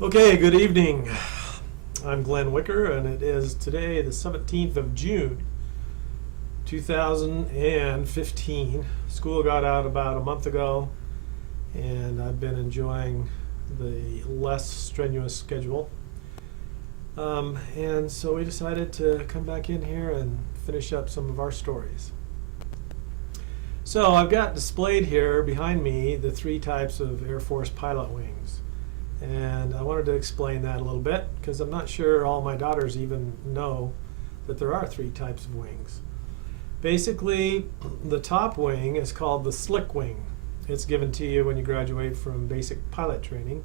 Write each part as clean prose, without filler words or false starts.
Okay, good evening. I'm Glenn Wicker, and it is today the 17th of June, 2015. School got out about a month ago, and I've been enjoying the less strenuous schedule. And so we decided to come back in here and finish up some of our stories. So I've got displayed here behind me the three types of Air Force pilot wings. And I wanted to explain that a little bit because I'm not sure all my daughters even know that there are three types of wings. Basically, the top wing is called the slick wing. It's given to you when you graduate from basic pilot training,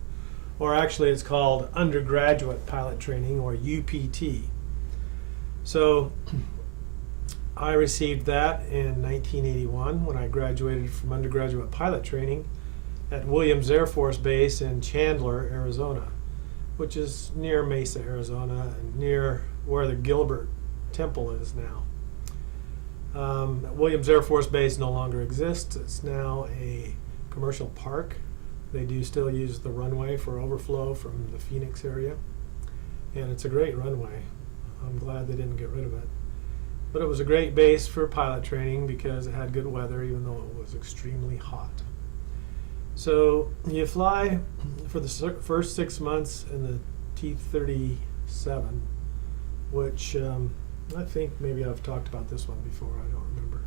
or actually it's called undergraduate pilot training, or UPT. So I received that in 1981 when I graduated from undergraduate pilot training at Williams Air Force Base in Chandler, Arizona, which is near Mesa, Arizona, and near where the Gilbert Temple is now. Williams Air Force Base no longer exists. It's now a commercial park. They do still use the runway for overflow from the Phoenix area, and it's a great runway. I'm glad they didn't get rid of it. But it was a great base for pilot training because it had good weather, even though it was extremely hot. So you fly for the first 6 months in the T-37, which I think maybe I've talked about this one before. I don't remember.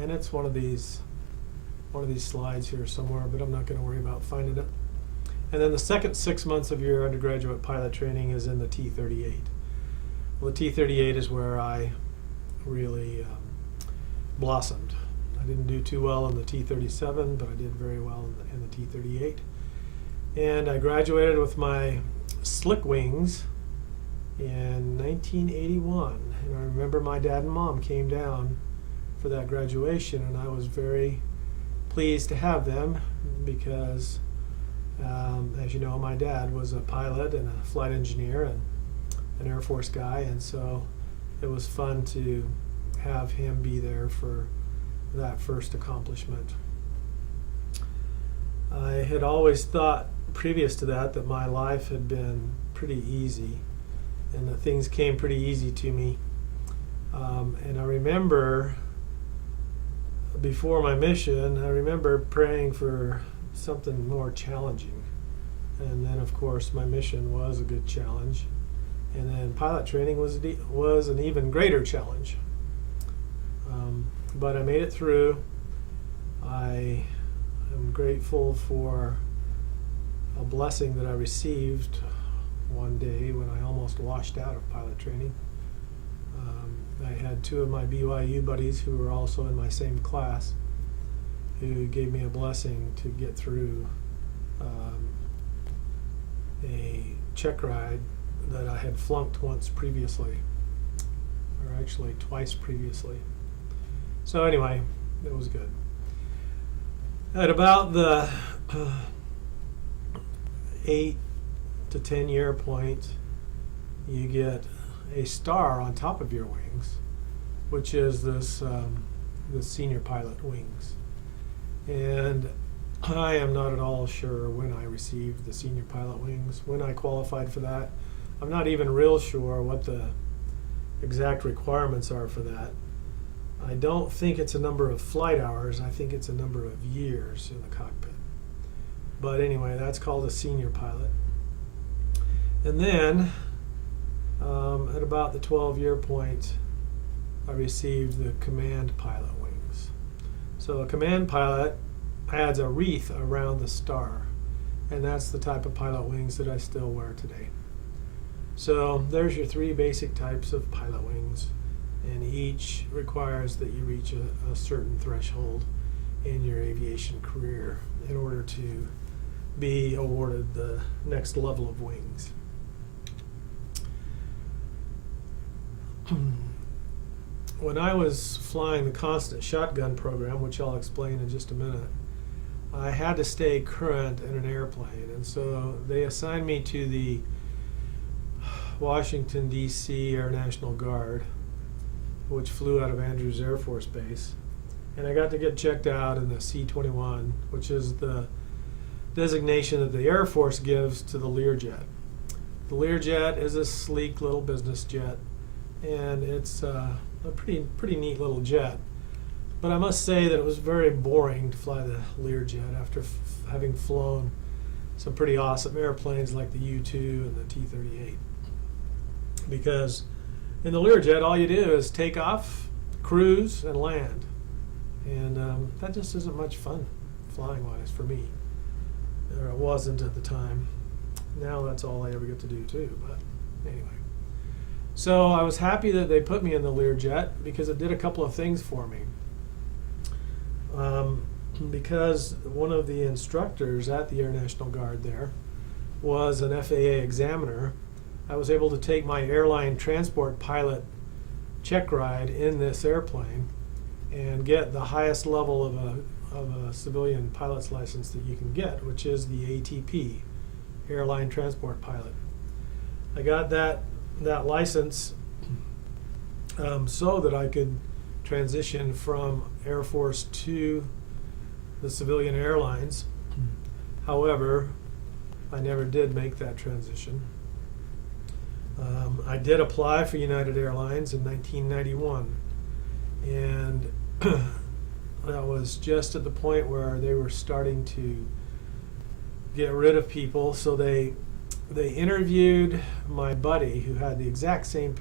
And it's one of these slides here somewhere, but I'm not going to worry about finding it. And then the second 6 months of your undergraduate pilot training is in the T-38. Well, the T-38 is where I really blossomed. I didn't do too well in the T-37, but I did very well in the T-38. And I graduated with my slick wings in 1981. And I remember my dad and mom came down for that graduation, and I was very pleased to have them because, as you know, my dad was a pilot and a flight engineer and an Air Force guy, and so it was fun to have him be there for that first accomplishment. I had always thought previous to that my life had been pretty easy and that things came pretty easy to me. And I remember before my mission, I remember praying for something more challenging. And then of course my mission was a good challenge. And then pilot training was an even greater challenge. But I made it through. I am grateful for a blessing that I received one day when I almost washed out of pilot training. I had two of my BYU buddies who were also in my same class who gave me a blessing to get through a check ride that I had flunked once previously, or actually twice previously. So anyway, it was good. At about the 8 to 10 year point, you get a star on top of your wings, which is this the senior pilot wings. And I am not at all sure when I received the senior pilot wings, when I qualified for that. I'm not even real sure what the exact requirements are for that. I don't think it's a number of flight hours. I think it's a number of years in the cockpit. But anyway, that's called a senior pilot. And then at about the 12-year point, I received the command pilot wings. So a command pilot adds a wreath around the star, and that's the type of pilot wings that I still wear today. So there's your three basic types of pilot wings, and each requires that you reach a certain threshold in your aviation career in order to be awarded the next level of wings. When I was flying the constant shotgun program, which I'll explain in just a minute, I had to stay current in an airplane, and so they assigned me to the Washington, D.C. Air National Guard, which flew out of Andrews Air Force Base. And I got to get checked out in the C-21, which is the designation that the Air Force gives to the Learjet. The Learjet is a sleek little business jet, and it's a pretty neat little jet. But I must say that it was very boring to fly the Learjet after having flown some pretty awesome airplanes like the U-2 and the T-38. Because in the Learjet, all you do is take off, cruise, and land. And that just isn't much fun flying-wise for me. Or it wasn't at the time. Now that's all I ever get to do too, but anyway. So I was happy that they put me in the Learjet because it did a couple of things for me. Because one of the instructors at the Air National Guard there was an FAA examiner, I was able to take my airline transport pilot check ride in this airplane and get the highest level of a civilian pilot's license that you can get, which is the ATP, Airline Transport Pilot. I got that license so that I could transition from Air Force to the civilian airlines. However, I never did make that transition. I did apply for United Airlines in 1991, and that was just at the point where they were starting to get rid of people. So they interviewed my buddy who had the exact same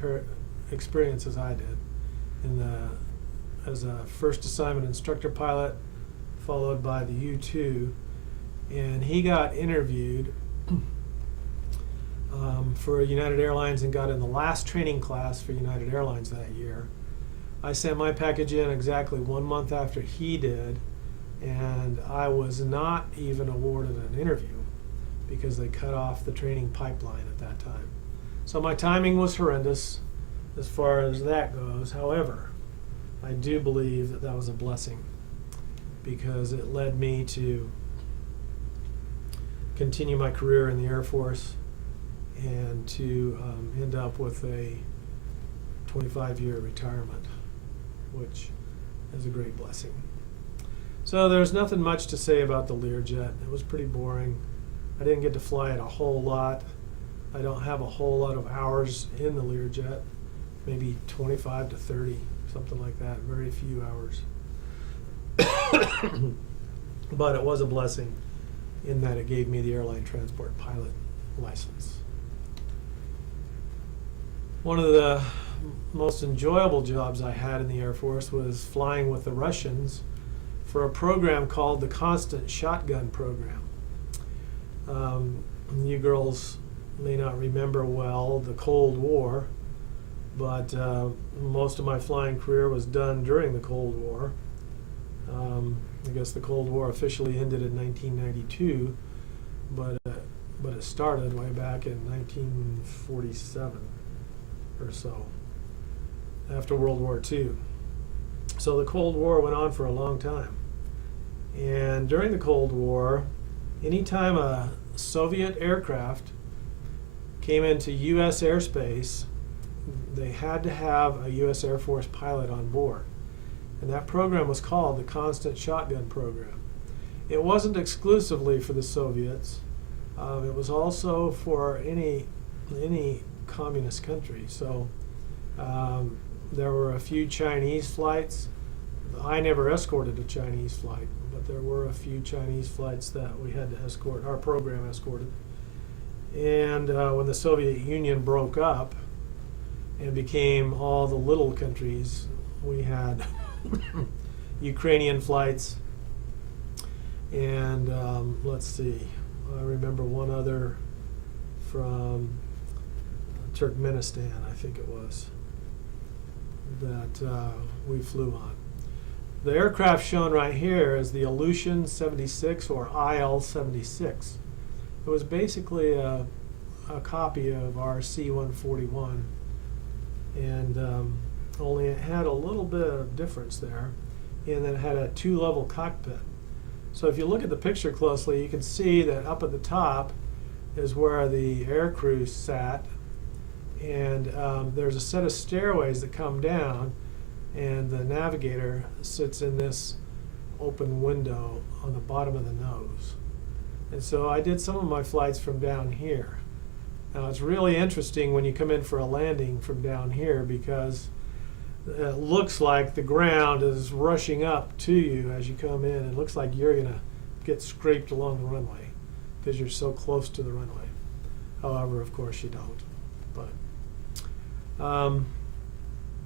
experience as I did as a first assignment instructor pilot, followed by the U-2, and he got interviewed for United Airlines and got in the last training class for United Airlines that year. I sent my package in exactly 1 month after he did, and I was not even awarded an interview because they cut off the training pipeline at that time. So my timing was horrendous as far as that goes. However, I do believe that that was a blessing because it led me to continue my career in the Air Force and to end up with a 25-year retirement, which is a great blessing. So there's nothing much to say about the Learjet. It was pretty boring. I didn't get to fly it a whole lot. I don't have a whole lot of hours in the Learjet, maybe 25 to 30, something like that, very few hours. But it was a blessing in that it gave me the airline transport pilot license. One of the most enjoyable jobs I had in the Air Force was flying with the Russians for a program called the Constant Shotgun Program. You girls may not remember well the Cold War, but most of my flying career was done during the Cold War. I guess the Cold War officially ended in 1992, but it started way back in 1947 or so, after World War II. So the Cold War went on for a long time. And during the Cold War, anytime a Soviet aircraft came into U.S. airspace, they had to have a U.S. Air Force pilot on board. And that program was called the Constant Shotgun Program. It wasn't exclusively for the Soviets. It was also for any communist country. So there were a few Chinese flights. I never escorted a Chinese flight, but there were a few Chinese flights that we had to escort, our program escorted. And when the Soviet Union broke up and became all the little countries, we had Ukrainian flights, and let's see, I remember one other from Turkmenistan, I think it was, that we flew on. The aircraft shown right here is the Ilyushin 76 or IL-76. It was basically a copy of our C-141, and only it had a little bit of difference there, and it had a 2-level cockpit. So if you look at the picture closely, you can see that up at the top is where the air crew sat, and there's a set of stairways that come down, and the navigator sits in this open window on the bottom of the nose. And so I did some of my flights from down here. Now it's really interesting when you come in for a landing from down here, because it looks like the ground is rushing up to you as you come in. It looks like you're going to get scraped along the runway because you're so close to the runway. However, of course you don't. But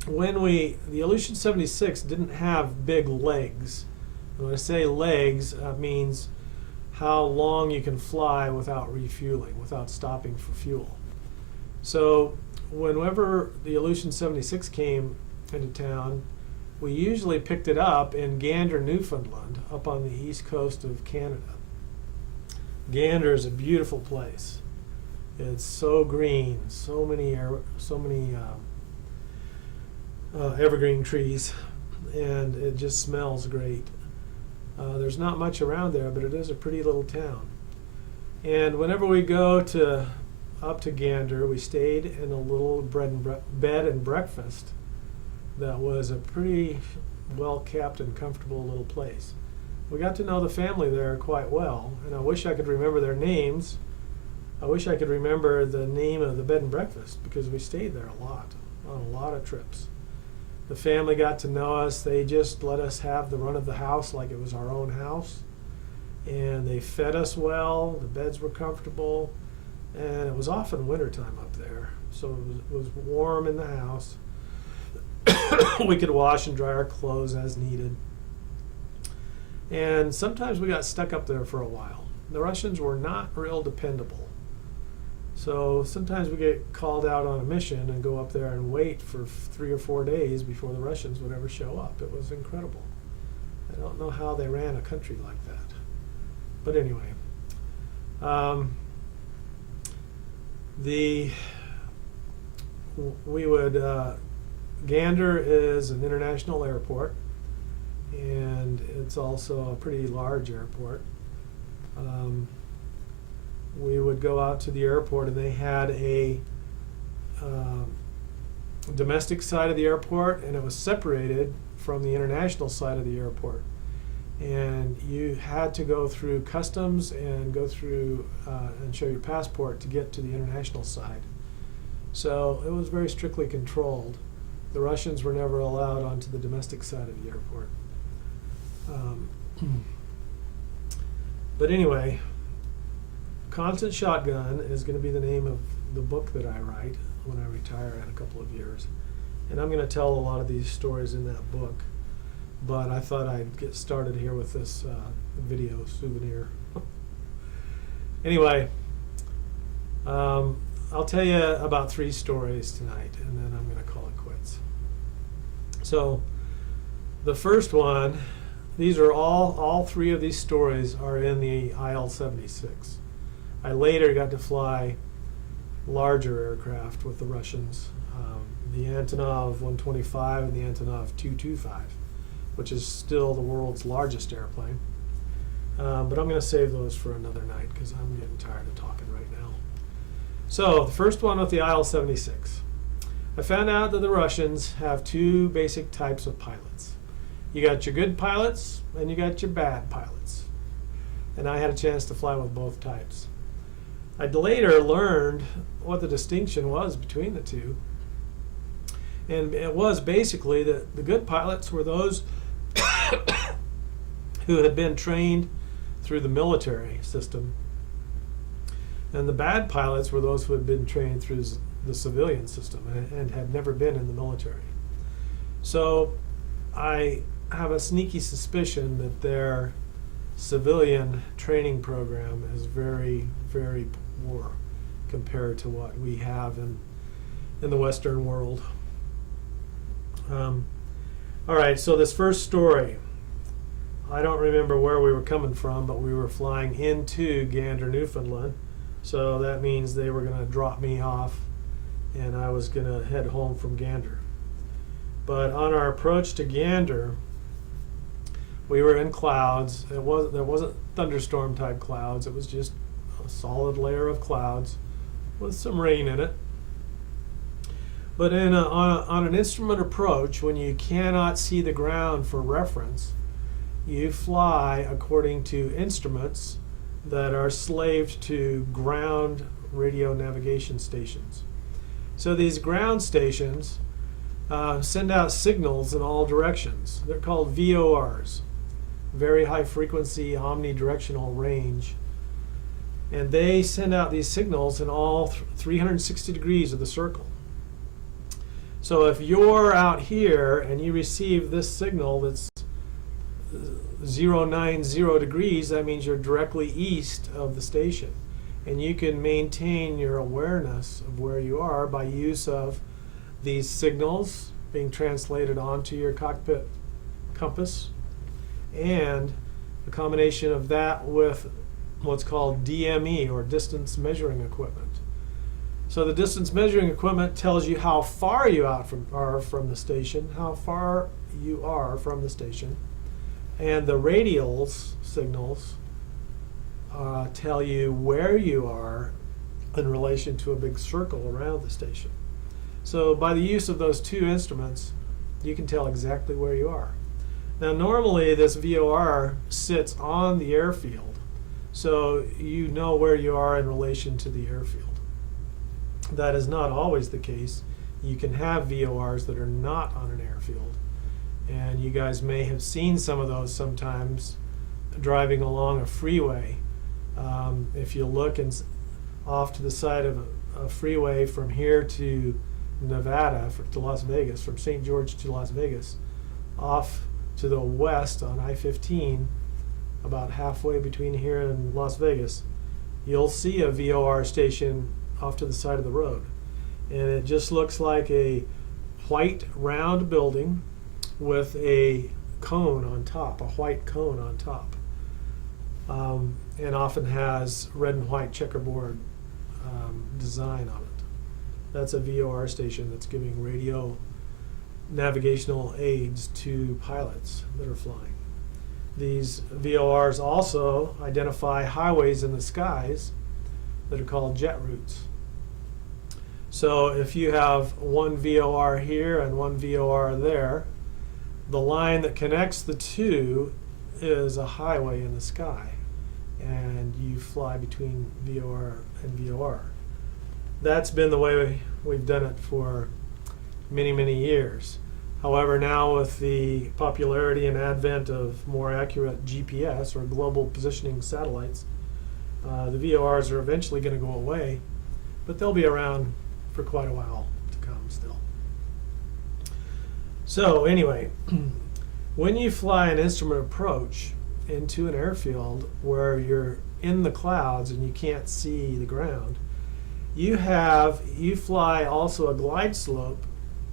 the Aleutian 76 didn't have big legs. And when I say legs, that means how long you can fly without refueling, without stopping for fuel. So whenever the Aleutian 76 came into town, we usually picked it up in Gander, Newfoundland, up on the east coast of Canada. Gander is a beautiful place. It's so green, so many evergreen trees, and it just smells great. There's not much around there, but it is a pretty little town. And whenever we go up to Gander, we stayed in a little bed and breakfast that was a pretty well-kept and comfortable little place. We got to know the family there quite well, and I wish I could remember their names. I wish I could remember the name of the bed and breakfast, because we stayed there a lot, on a lot of trips. The family got to know us. They just let us have the run of the house like it was our own house. And they fed us well, the beds were comfortable, and it was often wintertime up there. So it was warm in the house. We could wash and dry our clothes as needed. And sometimes we got stuck up there for a while. The Russians were not real dependable. So sometimes we get called out on a mission and go up there and wait for 3 or 4 days before the Russians would ever show up. It was incredible. I don't know how they ran a country like that. But anyway, Gander is an international airport, and it's also a pretty large airport. We would go out to the airport, and they had a domestic side of the airport, and it was separated from the international side of the airport. And you had to go through customs and go through and show your passport to get to the international side. So it was very strictly controlled. The Russians were never allowed onto the domestic side of the airport. But anyway, Constant Shotgun is going to be the name of the book that I write when I retire in a couple of years. And I'm going to tell a lot of these stories in that book. But I thought I'd get started here with this video souvenir. Anyway, I'll tell you about 3 stories tonight, and then I'm going to call it quits. So the first one, these are all 3 of these stories are in the IL-76. I later got to fly larger aircraft with the Russians, the Antonov 125 and the Antonov 225, which is still the world's largest airplane. But I'm going to save those for another night because I'm getting tired of talking right now. So the first one with the IL-76. I found out that the Russians have 2 basic types of pilots. You got your good pilots and you got your bad pilots. And I had a chance to fly with both types. I later learned what the distinction was between the 2. And it was basically that the good pilots were those who had been trained through the military system, and the bad pilots were those who had been trained through the civilian system and had never been in the military. So I have a sneaky suspicion that their civilian training program is very, very poor compared to what we have in the Western world. All right, so this first story, I don't remember where we were coming from, but we were flying into Gander, Newfoundland. So that means they were going to drop me off, and I was going to head home from Gander. But on our approach to Gander, we were in clouds. There wasn't thunderstorm type clouds. It was just a solid layer of clouds with some rain in it. But on an instrument approach, when you cannot see the ground for reference, you fly according to instruments that are slaved to ground radio navigation stations. So these ground stations send out signals in all directions. They're called VORs, very high frequency omnidirectional range. And they send out these signals in all 360 degrees of the circle. So if you're out here and you receive this signal that's 090 degrees, that means you're directly east of the station. And you can maintain your awareness of where you are by use of these signals being translated onto your cockpit compass, and a combination of that with what's called DME, or distance measuring equipment. So the distance measuring equipment tells you how far you are from the station, how far you are from the station, and the radial signals tell you where you are in relation to a big circle around the station. So by the use of those two instruments, you can tell exactly where you are. Now normally this VOR sits on the airfield, so you know where you are in relation to the airfield. That is not always the case. You can have VORs that are not on an airfield, and you guys may have seen some of those sometimes driving along a freeway. If you look off to the side of a freeway from here to Nevada, to Las Vegas, from St. George to Las Vegas, off to the west on I-15, about halfway between here and Las Vegas, you'll see a VOR station off to the side of the road. And it just looks like a white round building with a cone on top, a white cone on top. And often has red and white checkerboard design on it. That's a VOR station that's giving radio navigational aids to pilots that are flying. These VORs also identify highways in the skies that are called jet routes. So if you have one VOR here and one VOR there, the line that connects the two is a highway in the sky, and you fly between VOR and VOR. That's been the way we've done it for many, many years. However, now with the popularity and advent of more accurate GPS, or global positioning satellites, the VORs are eventually going to go away, but they'll be around for quite a while to come still. So anyway, when you fly an instrument approach into an airfield where you're in the clouds and you can't see the ground, you fly also a glide slope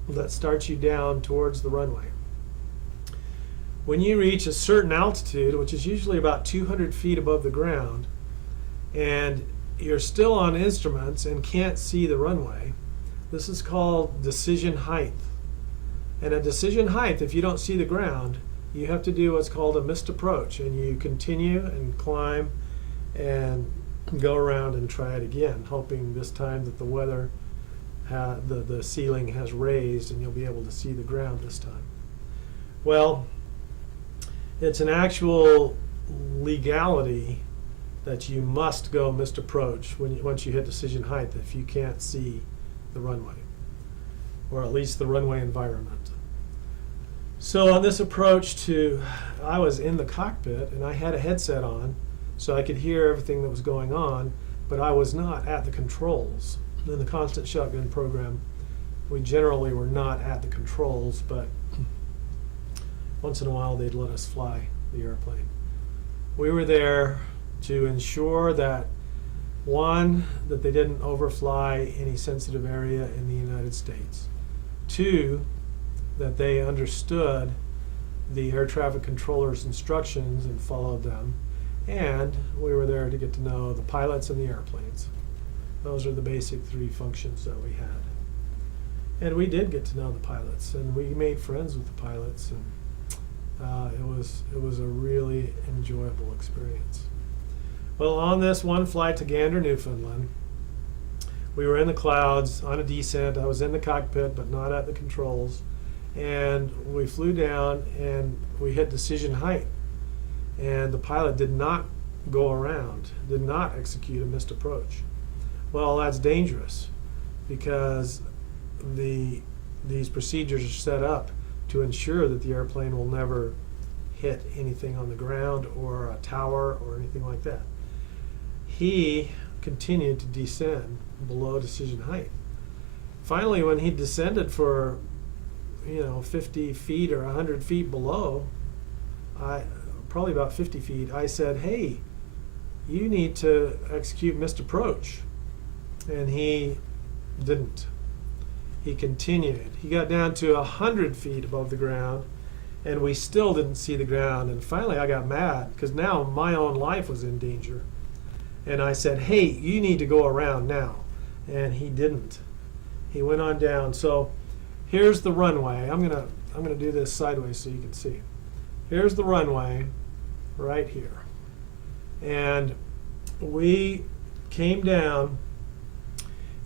that starts you down towards the runway. When you reach a certain altitude, which is usually about 200 feet above the ground, and you're still on instruments and can't see the runway, this is called decision height. And at decision height, if you don't see the ground, you have to do what's called a missed approach, and you continue and climb and go around and try it again, hoping this time that the weather, the ceiling has raised and you'll be able to see the ground this time. Well, it's an actual legality that you must go missed approach once you hit decision height if you can't see the runway, or at least the runway environment. So on this approach I was in the cockpit and I had a headset on so I could hear everything that was going on, but I was not at the controls. In the constant shotgun program, we generally were not at the controls, but once in a while they'd let us fly the airplane. We were there to ensure that, one, that they didn't overfly any sensitive area in the United States. Two, that they understood the air traffic controller's instructions and followed them. And we were there to get to know the pilots and the airplanes. Those are the basic three functions that we had. And we did get to know the pilots, and we made friends with the pilots, and it was a really enjoyable experience. Well, on this one flight to Gander, Newfoundland, we were in the clouds on a descent. I was in the cockpit, but not at the controls. And we flew down, and we hit decision height. And the pilot did not go around, did not execute a missed approach. Well, that's dangerous because these procedures are set up to ensure that the airplane will never hit anything on the ground or a tower or anything like that. He continued to descend below decision height. Finally, when he descended for 50 feet or 100 feet below, probably about 50 feet, I said, "Hey, you need to execute missed approach." And he didn't. He continued. He got down to 100 feet above the ground, and we still didn't see the ground. And finally I got mad because now my own life was in danger. And I said, "Hey, you need to go around now." And he didn't. He went on down. So here's the runway. I'm gonna do this sideways so you can see. Here's the runway right here. And we came down,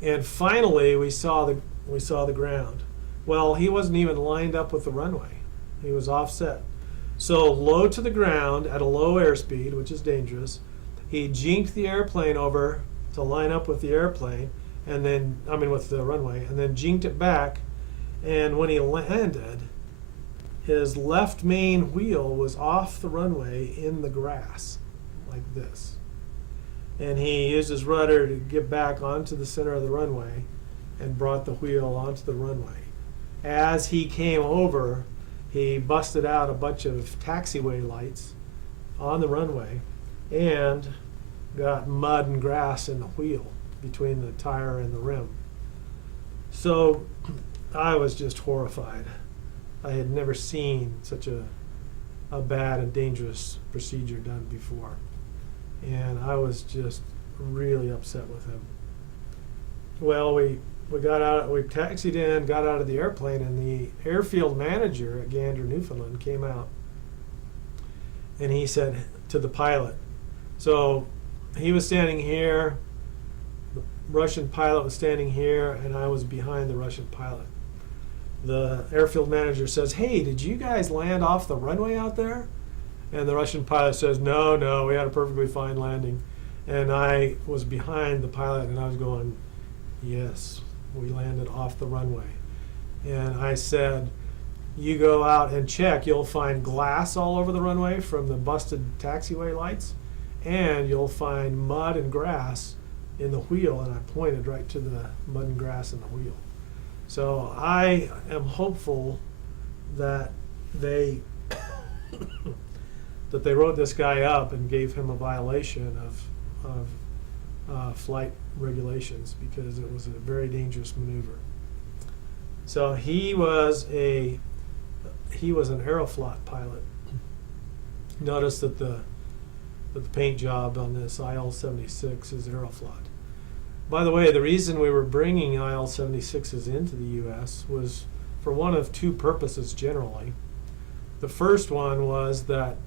and finally we saw the ground. Well, he wasn't even lined up with the runway. He was offset. So low to the ground at a low airspeed, which is dangerous, he jinked the airplane over to line up with the airplane, and then, with the runway, and then jinked it back. And when he landed, his left main wheel was off the runway in the grass, like this. And he used his rudder to get back onto the center of the runway and brought the wheel onto the runway. As he came over, he busted out a bunch of taxiway lights on the runway and got mud and grass in the wheel between the tire and the rim. So I was just horrified. I had never seen such a bad and dangerous procedure done before. And I was just really upset with him. Well, we got out, we taxied in, got out of the airplane, and the airfield manager at Gander, Newfoundland came out. And he said to the pilot, so he was standing here, the Russian pilot was standing here, and I was behind the Russian pilot. The airfield manager says, "Hey, did you guys land off the runway out there?" And the Russian pilot says, no, we had a perfectly fine landing. And I was behind the pilot, and I was going, "Yes, we landed off the runway." And I said, "You go out and check. You'll find glass all over the runway from the busted taxiway lights, and you'll find mud and grass in the wheel." And I pointed right to the mud and grass in the wheel. So I am hopeful that they that they wrote this guy up and gave him a violation of flight regulations, because it was a very dangerous maneuver. So he was an Aeroflot pilot. Notice that the paint job on this IL-76 is Aeroflot. By the way, the reason we were bringing IL-76s into the U.S. was for one of two purposes generally. The first one was that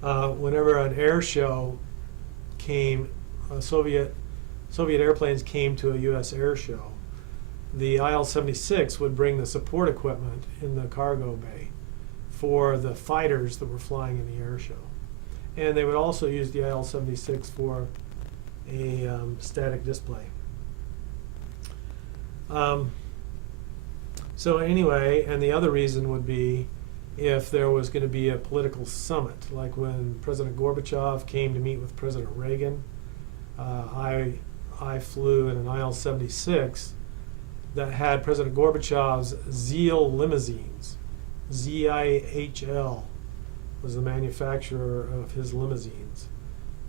whenever an air show came, Soviet airplanes came to a U.S. air show, the IL-76 would bring the support equipment in the cargo bay for the fighters that were flying in the air show. And they would also use the IL-76 for a static display. So anyway, and the other reason would be if there was going to be a political summit, like when President Gorbachev came to meet with President Reagan. I flew in an IL-76 that had President Gorbachev's ZIL limousines. ZIHL was the manufacturer of his limousines.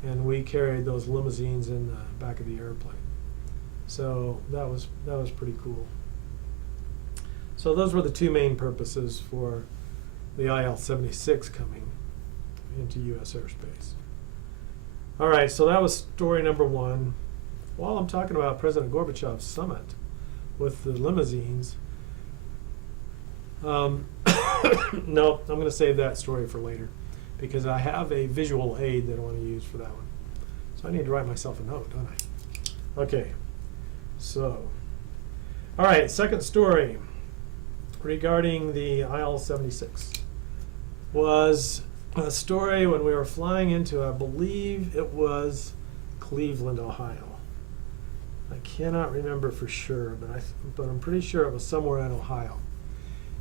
And we carried those limousines in the back of the airplane. So that was pretty cool. So those were the two main purposes for the IL-76 coming into U.S. airspace. All right, so that was story number one. While I'm talking about President Gorbachev's summit with the limousines, no, I'm going to save that story for later, because I have a visual aid that I want to use for that one. So I need to write myself a note, don't I? Okay, so, all right, second story regarding the IL-76 was a story when we were flying into, I believe it was Cleveland, Ohio. I cannot remember for sure, but I'm pretty sure it was somewhere in Ohio.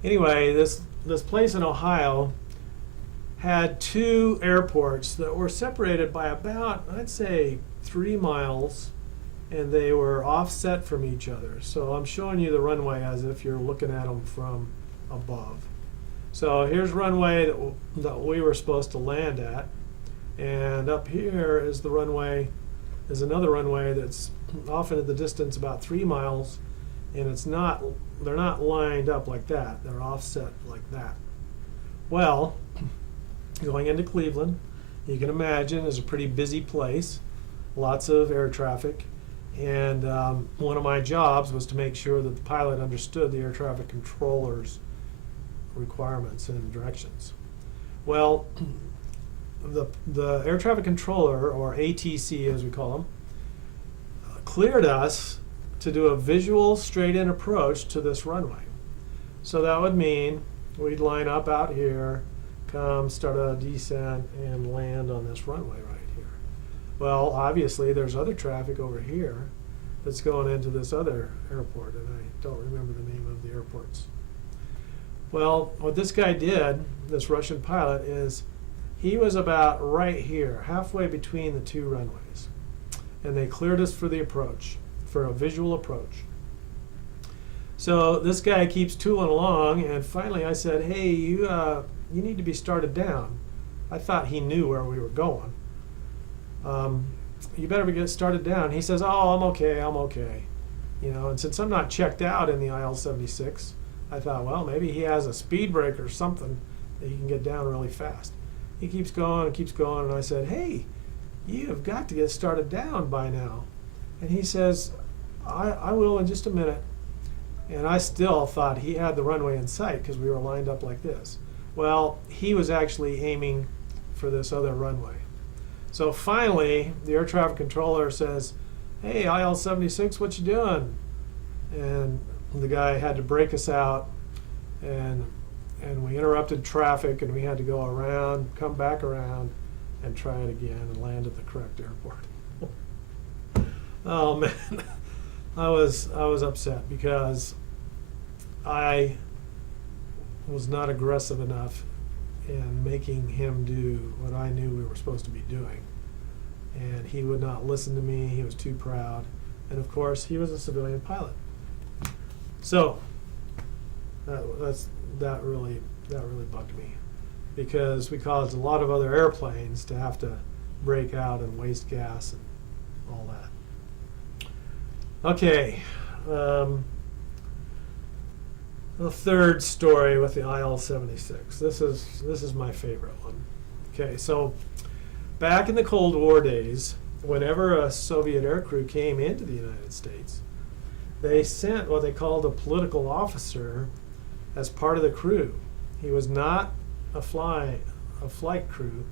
Anyway, this place in Ohio had two airports that were separated by about, I'd say, 3 miles, and they were offset from each other. So I'm showing you the runway as if you're looking at them from above. So here's runway that we were supposed to land at, and up here is the runway, is another runway that's off at the distance about 3 miles, and they're not lined up like that, they're offset like that. Well, going into Cleveland, you can imagine, is a pretty busy place, lots of air traffic, and one of my jobs was to make sure that the pilot understood the air traffic controller's requirements and directions. Well, the air traffic controller, or ATC as we call them, cleared us to do a visual straight-in approach to this runway. So that would mean we'd line up out here, come, start a descent, and land on this runway right here. Well, obviously there's other traffic over here that's going into this other airport, and I don't remember the name of the airports. Well, what this guy did, this Russian pilot, is he was about right here, halfway between the two runways. And they cleared us for the approach, for a visual approach. So this guy keeps tooling along, and finally I said, hey, you need to be started down. I thought he knew where we were going. You better get started down. He says, oh, I'm okay. You know, and since I'm not checked out in the IL-76, I thought, well, maybe he has a speed break or something that he can get down really fast. He keeps going, and I said, hey, you have got to get started down by now. And he says, I will in just a minute. And I still thought he had the runway in sight because we were lined up like this. Well, he was actually aiming for this other runway. So finally, the air traffic controller says, hey, IL-76, what you doing? And the guy had to break us out, and we interrupted traffic, and we had to go around, come back around, and try it again and land at the correct airport. Oh man, I was upset because I was not aggressive enough in making him do what I knew we were supposed to be doing. And he would not listen to me, he was too proud. And of course, he was a civilian pilot. So, that really bugged me, because we caused a lot of other airplanes to have to break out and waste gas and all that. Okay, the third story with the IL-76. This is my favorite one. Okay, so back in the Cold War days, whenever a Soviet aircrew came into the United States, they sent what they called a political officer as part of the crew. He was not a flight crew,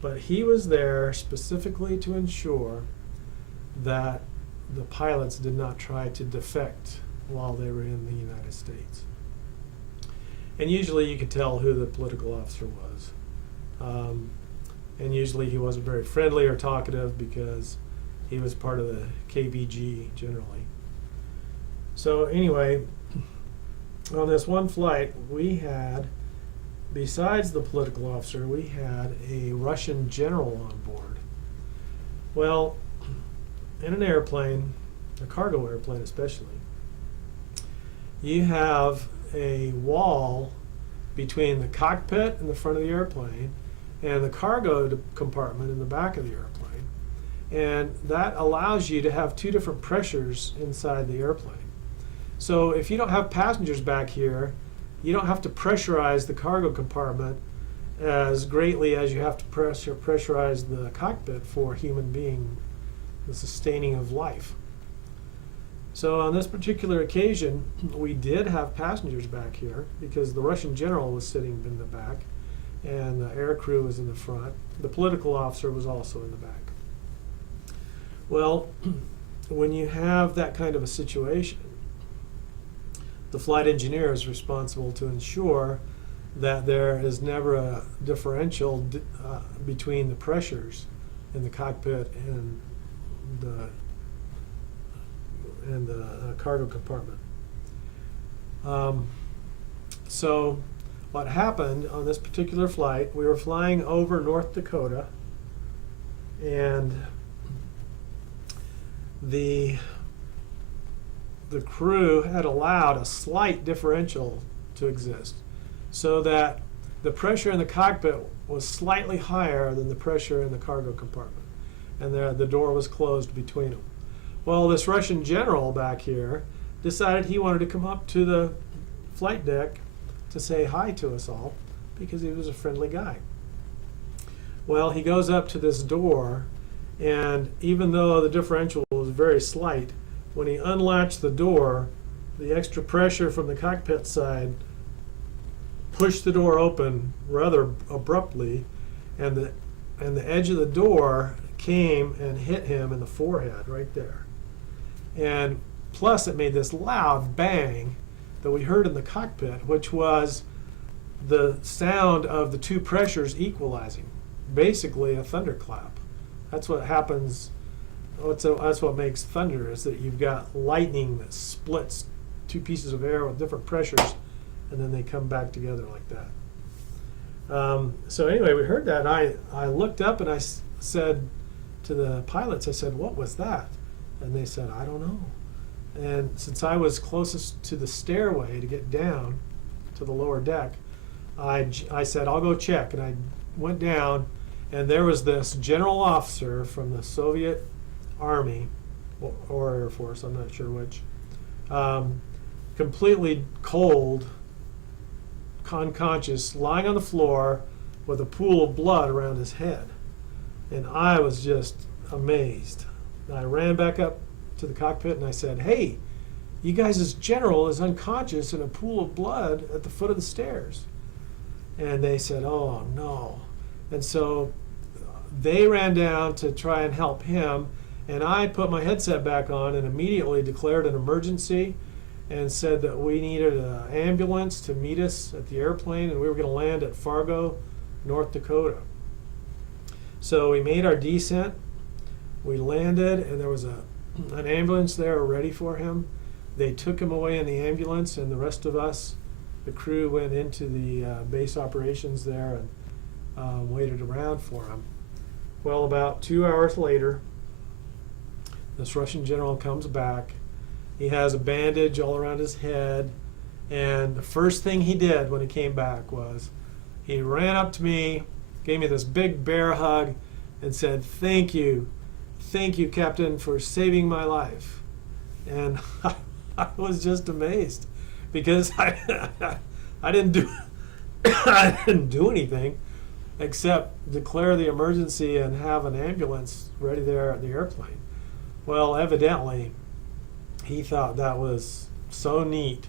but he was there specifically to ensure that the pilots did not try to defect while they were in the United States. And usually you could tell who the political officer was. And usually he wasn't very friendly or talkative because he was part of the KBG generally. So anyway, on this one flight, we had, besides the political officer, we had a Russian general on board. Well, in an airplane, a cargo airplane especially, you have a wall between the cockpit in the front of the airplane and the cargo compartment in the back of the airplane. And that allows you to have two different pressures inside the airplane. So if you don't have passengers back here, you don't have to pressurize the cargo compartment as greatly as you have to pressurize the cockpit for human being, the sustaining of life. So on this particular occasion, we did have passengers back here because the Russian general was sitting in the back and the air crew was in the front. The political officer was also in the back. Well, when you have that kind of a situation, the flight engineer is responsible to ensure that there is never a differential between the pressures in the cockpit and the cargo compartment. So what happened on this particular flight, we were flying over North Dakota, and the crew had allowed a slight differential to exist, so that the pressure in the cockpit was slightly higher than the pressure in the cargo compartment, and the door was closed between them. Well, this Russian general back here decided he wanted to come up to the flight deck to say hi to us all, because he was a friendly guy. Well, he goes up to this door, and even though the differential was very slight, when he unlatched the door, the extra pressure from the cockpit side pushed the door open rather abruptly, and the edge of the door came and hit him in the forehead right there. And plus it made this loud bang that we heard in the cockpit, which was the sound of the two pressures equalizing, basically a thunderclap. That's what happens. That's what makes thunder, is that you've got lightning that splits two pieces of air with different pressures, and then they come back together like that. So anyway, we heard that, and I looked up and I said to the pilots, I said, "What was that?" And they said, "I don't know." And since I was closest to the stairway to get down to the lower deck, I said, "I'll go check." And I went down, and there was this general officer from the Soviet Army or Air Force, I'm not sure which, completely cold, unconscious, lying on the floor with a pool of blood around his head. And I was just amazed. I ran back up to the cockpit and I said, "Hey, you guys' general is unconscious in a pool of blood at the foot of the stairs." And they said, "Oh no." And so they ran down to try and help him, and I put my headset back on and immediately declared an emergency and said that we needed an ambulance to meet us at the airplane, and we were going to land at Fargo, North Dakota. So we made our descent, we landed, and there was an ambulance there ready for him. They took him away in the ambulance, and the rest of us, the crew, went into the base operations there and waited around for him. Well, about 2 hours later, this Russian general comes back. He has a bandage all around his head, and the first thing he did when he came back was he ran up to me, gave me this big bear hug, and said, thank you, Captain, for saving my life." And I was just amazed, because I didn't do I didn't do anything except declare the emergency and have an ambulance ready there at the airplane. Well, evidently, he thought that was so neat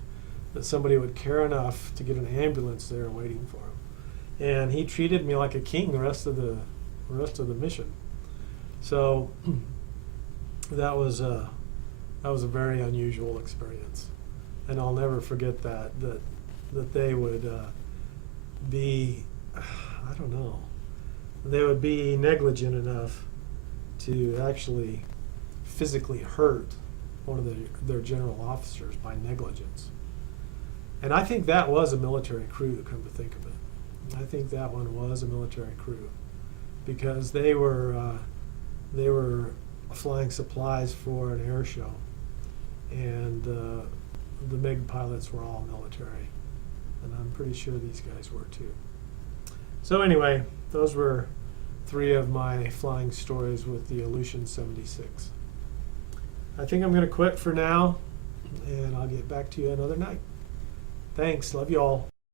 that somebody would care enough to get an ambulance there waiting for him, and he treated me like a king the rest of the mission. So that was a very unusual experience, and I'll never forget that they would be, I don't know, they would be negligent enough to actually physically hurt one of their general officers by negligence. And I think that was a military crew, to come to think of it. I think that one was a military crew, because they were flying supplies for an air show, and the MiG pilots were all military, and I'm pretty sure these guys were too. So anyway, those were 3 of my flying stories with the Aleutian 76. I think I'm going to quit for now, and I'll get back to you another night. Thanks. Love you all.